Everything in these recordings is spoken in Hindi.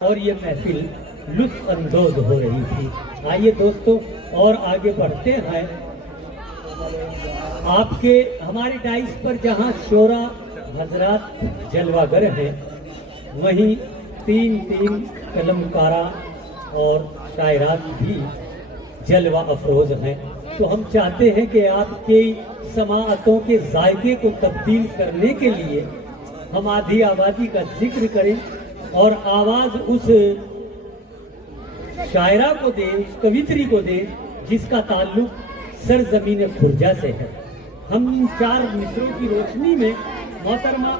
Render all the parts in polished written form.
और ये महफिल लुत्फ अंदोज हो रही थी। आइए दोस्तों और आगे बढ़ते हैं। आपके हमारे डाइस पर जहां शोरा हजरात जलवागर हैं, वहीं तीन तीन कलमकारा और शायरात भी जलवा अफरोज हैं। तो हम चाहते हैं कि आपके समाअतों के जायके को तब्दील करने के लिए हम आधी आबादी का जिक्र करें और आवाज उस शायरा को दें, उस कवित्री को दें जिसका ताल्लुक सरजमीन खुर्जा से है। हम इन चार मिसरों की रोशनी में मोहतरमा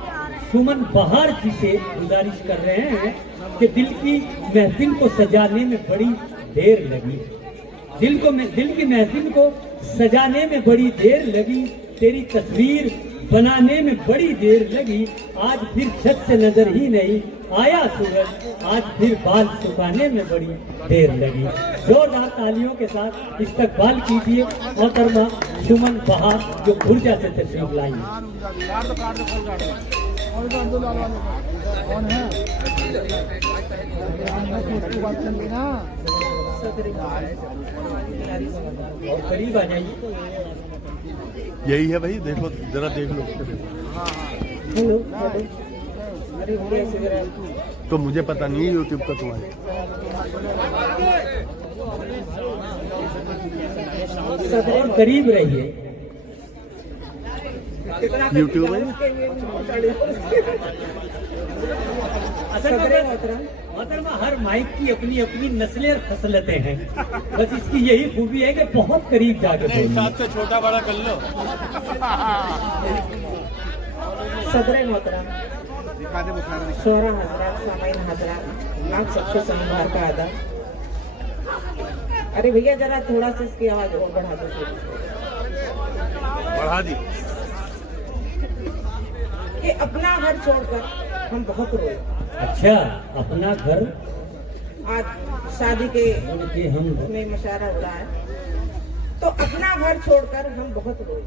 सुमन बहार जी से गुजारिश कर रहे हैं कि दिल की महफिल को सजाने में बड़ी देर लगी, दिल की महफिल को सजाने में बड़ी देर लगी, तेरी तस्वीर बनाने में बड़ी देर लगी, आज फिर छत से नजर ही नहीं आया सूरज, आज फिर बाल सुखाने में बड़ी देर लगी। जोरदार तालियों के साथ इस्तकबाल कीजिए मोहतरमा सुमन बहार जो खुर्जा से तशरीफ लाई। और करीब आ जाइए। यही है भाई, देखो जरा देख लो। तो मुझे पता नहीं है यूट्यूब का तुम्हारे। और करीब रहिए। यूट्यूब है। मोहतरमा हर माइक की अपनी अपनी नस्लें और फसलतें हैं, बस इसकी यही खूबी है कि बहुत करीब जाके हिसाब से छोटा बड़ा कर लो। सदर मोहतरम, शोरा हजरात, सामाइन हजरात, आप सबको संभार का अदा। अरे भैया जरा थोड़ा सा इसकी आवाज और बढ़ा दो। बढ़ा दी। कि अपना घर छोड़कर हम बहुत रोए। अच्छा, अपना घर आज शादी के हम में मशारा हो रहा है, तो अपना घर छोड़कर हम बहुत रोए।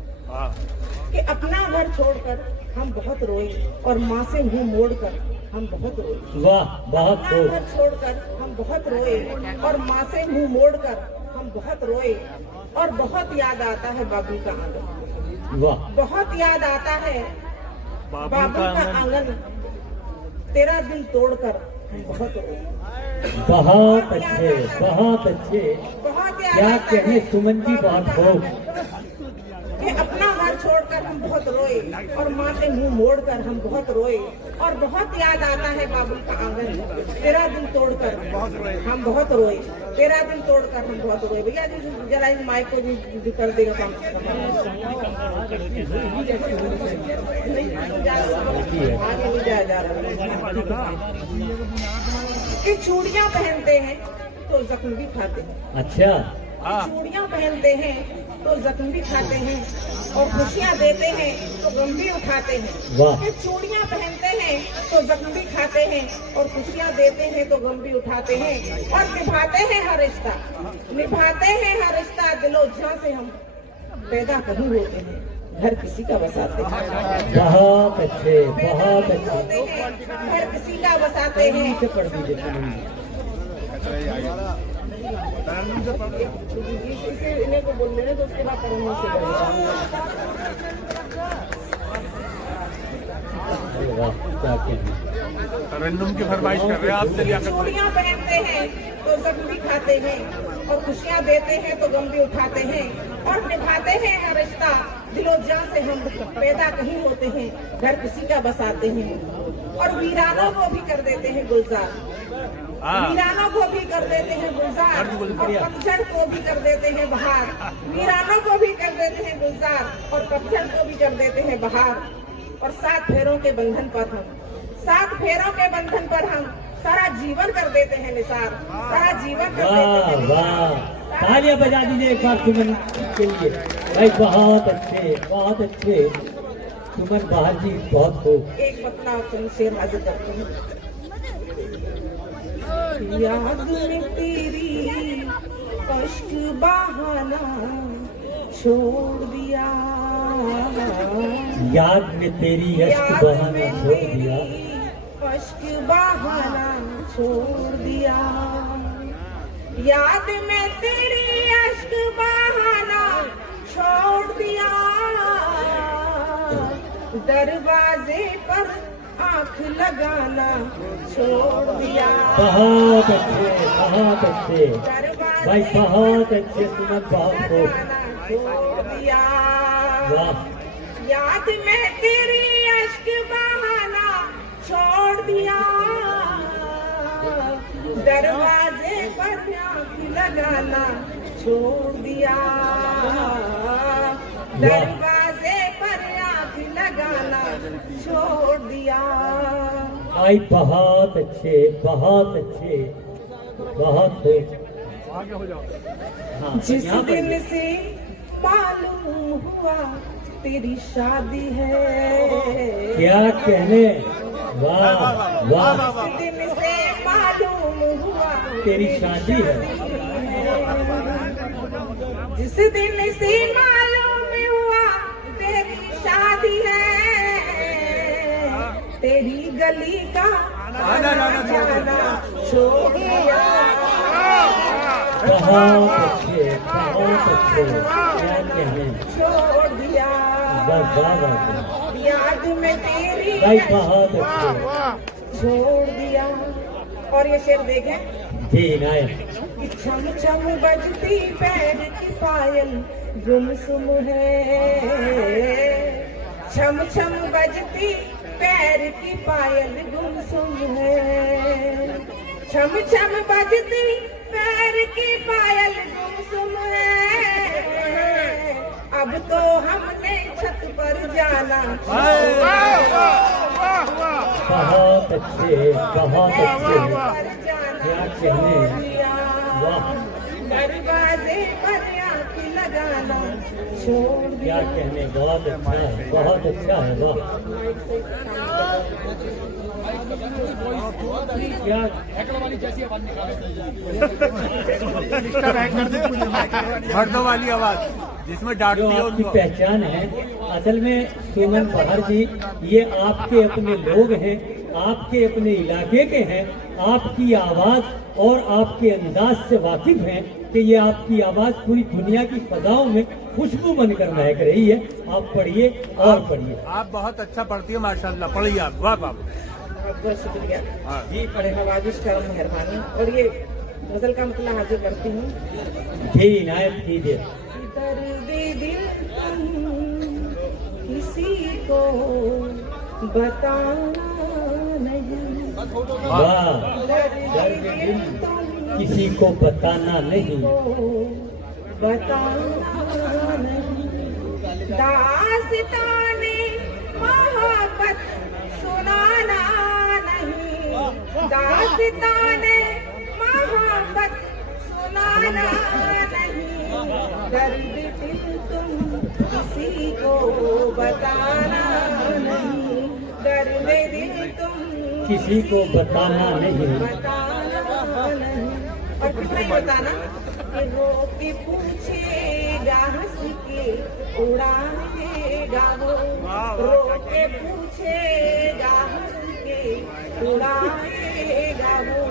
कि अपना घर छोड़कर हम बहुत रोए और माँ से मुंह मोड़कर हम बहुत रोए। वाह, बहुत अपना घर छोड़कर हम बहुत रोए और माँ से मुंह मोड़कर हम बहुत रोए और बहुत याद आता है बाबू का आंगन। वाह, बहुत याद आता है बाबू का आंगन, तेरा दिल तोड़कर हम बहुत रोए। बहुत अच्छे, बहुत अच्छे। बहुत क्या कहे सुमन जी, बात हो। कि अपना घर छोड़कर हम बहुत रोए और माँ से मुंह मोड़कर हम बहुत रोए और बहुत याद आता है बाबुल का आंगन, तेरा दिल तोड़कर हम बहुत रोए, तेरा दिल तोड़कर हम बहुत रोए। भैया जी जरा इस माइक को भी कर देगा काम। आगे नहीं जाया जा रहा। कि चूड़ियाँ पहनते हैं तो जख्म भी खाते हैं। अच्छा, चूड़ियाँ पहनते हैं तो जख्म भी खाते हैं और खुशियाँ देते हैं तो गम भी उठाते हैं। वाह। चूड़ियाँ पहनते हैं तो जख्म भी खाते हैं और खुशियाँ देते हैं तो गम भी उठाते हैं और निभाते हैं हर रिश्ता, निभाते हैं हर रिश्ता। दिलो जान से हम पैदा कहीं होते हैं, घर किसी का बसाते हैं। बहुत अच्छे, बहुत अच्छे। घर किसी का बसाते हैं। इसे पढ़ दीजिए सुमन जी। इन्हें को बोल लेने तो उसके बाद पढ़ने से क्या कहना। तरन्नुम की फरमाइश कर रहे हैं आप। चूड़ियाँ पहनते हैं तो जख्म भी खाते हैं और खुशियाँ देते हैं तो गम भी उठाते हैं और निभाते हैं हर रिश्ता। दिलो जान से हम पैदा कहीं होते हैं, घर किसी का बसाते हैं और वीरानों को भी कर देते हैं गुलजार, वीरानों को भी कर देते हैं गुलजार और पतझड़ को भी कर देते हैं बहार। वीरानों को भी कर देते हैं गुलजार और पतझड़ को भी कर देते हैं बहार। और 7 फेरों के बंधन पर हम, 7 फेरों के बंधन पर हम सारा जीवन कर देते हैं निसार, सारा जीवन कर देते हैं। वाह, तालियां बजा दीजिए एक बार सुमन के लिए। भाई बहुत अच्छे, बहुत अच्छे। सुमन बहार जी बहुत हो। एक पतला शेर हाजिर करते हैं। याद में तेरी अश्क बहाना छोड़ दिया, याद में तेरी अश्क बहाना छोड़ दिया, अश्क बहाना छोड़ दिया। याद में तेरी अश्क बहाना छोड़ दिया। दरवाजे पर आंख लगाना छोड़ दिया। बहुत अच्छे भाई, दरवाजे बहुत अच्छे सुमन, बहुत खूब। लगाना छोड़ दिया। वाह, याद में तेरी अश्क बहाना छोड़ दिया। दरवाजे पर आंख लगाना छोड़ दिया। दरवाजे पर आंख लगाना छोड़ दिया। भाई बहुत अच्छे, बहुत अच्छे, बहुत खूब। हाँ, जिस यहाँ पर दिन से मालूम हुआ तेरी शादी है। क्या कहने, वाह वाह, जिस दिन से मालूम हुआ तेरी शादी है। जिस दिन से मालूम हुआ तेरी शादी है। तेरी गली का आना जाना छोड़ दिया। बहुत अच्छे, बहुत अच्छे, क्या कहने, छोड़ दिया। वाह वाह वाह, याद में तेरी भाई बहुत अच्छे। छोड़ दिया। और ये शेर देखें, जी नायक, छम छम बजती पैर की पायल गुमसुम है। छम छम बजती पैर की पायल गुमसुम है। छम छम बजती पैर की पायल गुमसुम है। अब तो हमने छत पर जाना बहुत अच्छे, बहुत अच्छे, पर जाना क्या कहने, वाह, दरवाजे पर आंख लगाना छोड़ क्या दिया। कहने, बहुत अच्छा है, बहुत अच्छा है, वाह, क्या मर्दों वाली आवाज जिसमें डांटती जो है आपकी उनको। पहचान है। असल में सुमन बहार जी, ये आपके अपने लोग हैं, आपके अपने इलाके के हैं, आपकी आवाज और आपके अंदाज से वाकिफ हैं कि ये आपकी आवाज पूरी दुनिया की फजाओं में खुशबू बनकर महक रही है। आप पढ़िए और पढ़िए। आप बहुत अच्छा पढ़ती है माशाल्लाह, पढ़िए आप, वाह वाह। बहुत बहुत शुक्रिया हाँ। जी पढ़े, नवाजिश करम मेहरबानी। और ये गजल का मतलब हाजिर करती हूँ। जी इनायत कीजिए। दर्द दिल किसी को बताना नहीं। वाह, दर्द दिल किसी को बताना नहीं। बताना नहीं। दास्ताने मोहब्बत सुनाना नहीं। दास्ताने मोहब्बत सुनाना नहीं। दर्द दिल तुम किसी को बताना नहीं। दर्द दिल तुम किसी को बताना नहीं। बताना नहीं। और कितना ही बताना कि रो के पूछेगा, हंस के उड़ाएगा वो। रो के पूछेगा, हंस के उड़ाएगा वो।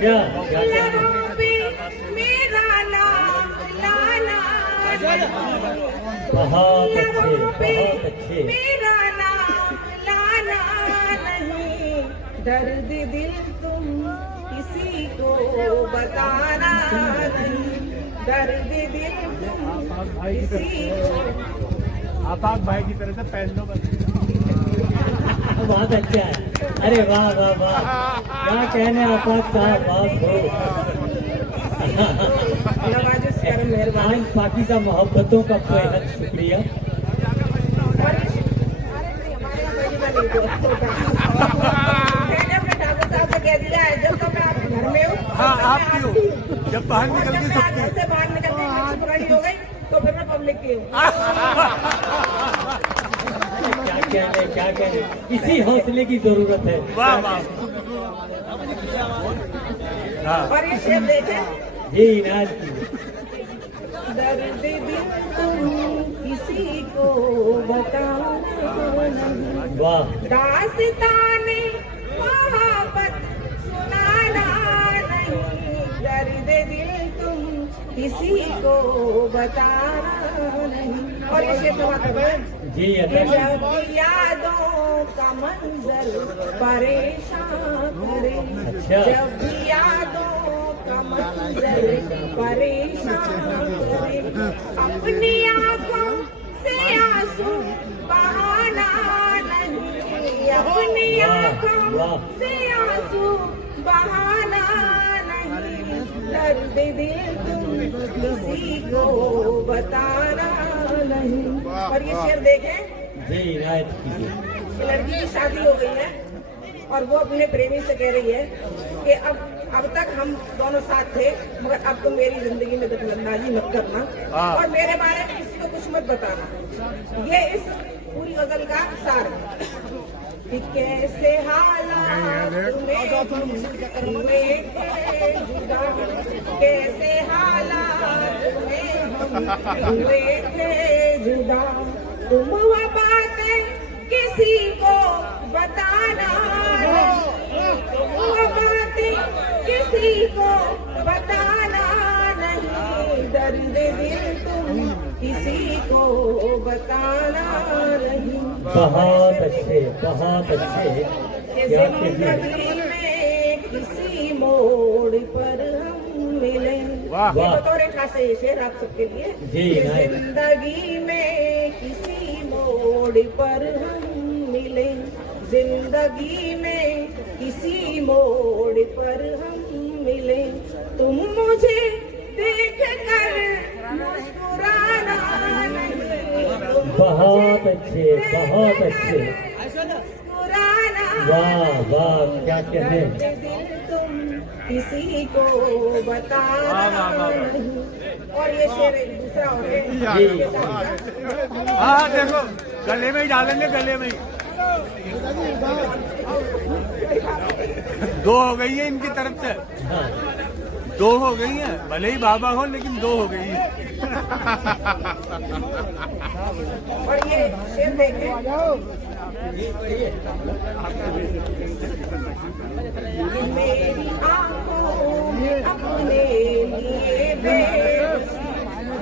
क्या क्या क्या लबों पे मेरा नाम लाना नहीं। बहुत अच्छे, लबों पे बहुत अच्छे। मेरा नाम लाना नहीं। दर्द दिल तुम किसी को बताना नहीं। दर्द दिल तुम किसी को। आपाक भाई की तरह से पहन लो बस। बहुत अच्छा है। अरे वाह वाह वाह, क्या कहने आफाक साहब, बहुत खूब। नवाजिश करम मेहरबानी। आज पाकिज़ा मोहब्बतों का बेहद शुक्रिया। मैंने अपने ठाकुर साहब से कह दिया है, जब तक आप घर में हो हाँ, तब आप मैं क्यों? आपकी हूँ। जब बाहर और निकल जब के मैं सबकी। घर से बाहर निकलने की पुरानी हो गई तो फिर मैं पब्लिक की हूँ। क्या कहने, क्या कहने, इसी हौसले की जरूरत है। वाह वाह। हाँ, और ये शेर देखें, जी इनायत कीजिए। दर्द दिल तुम किसी को बताना नहीं। वाह, दास्ताने मोहब्बत सुनाना किसी को बताना नहीं। और ये शेर समाप्त है जी कि अध्यक्ष जब यादों का मंजर परेशान करे, अच्छा। जब भी यादों का मंजर परेशान करे, अपनी आंखों से आंसू बहाना नहीं, अपनी आंखों वाह। से आंसू बहाना नहीं, दर्द दिल तुम किसी को बताना नहीं। और ये शेर देखें, जी इनायत कीजिए। कि लड़की की शादी हो गई है और वो अपने प्रेमी से कह रही है कि अब तक हम दोनों साथ थे, मगर अब तुम मेरी जिंदगी में दखलंदाजी मत करना और मेरे बारे में किसी को कुछ मत बताना। ये इस पूरी गजल का सार है कि कैसे हालात में हुए थे जुदा, कैसे हालात में हम हुए थे जुदा, तुम वो बातें किसी को बताना नहीं, तुम वो बातें किसी को बताना नहीं, दर्द दिल तुम किसी को बताना नहीं। बहुत अच्छे बहुत अच्छे। कि क्या कीजिए। जिंदगी में किसी मोड़ पर हम मिले। वाह। ये बतौर खास ये शेर आप सबके लिए। जी, कि नाइस। जिंदगी में किसी मोड़ पर हम मिले, जिंदगी में किसी मोड़ पर हम मिले, तुम मुझे देख कर मुस्कुराना नहीं, तुम बहुत मुझे अच्छे देख बहुत कर अच्छे। मुस्कुराना वाह वाह क्या कहते हैं। दर्द दिल तुम किसी को बताना नहीं। और ये शेर एक दूसरा और है जी। इसके साथ हाँ देखो गले में ही डालेंगे, गले में ही। दो हो गई है इनकी तरफ से, हाँ दो हो गई है, भले ही बाबा हो लेकिन दो हो गई है। और ये शेर देखें, मेरी आंखों में अपने लिए बेबसी,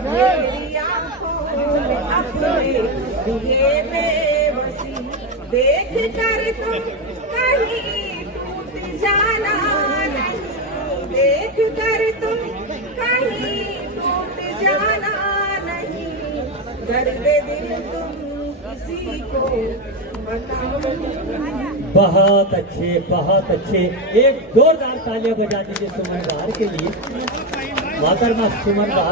मेरी आंखों में अपने लिए बेबसी, देख कर तुम कहीं टूट जाना नहीं, देख कर तुम कहीं टूट जाना नहीं, दर्द दिल तुम किसी को बताना नहीं। बहुत अच्छे बहुत अच्छे। एक जोरदार तालियां बजा दीजिए सुमन बहार के लिए। मोहतरमा सुमन बहार।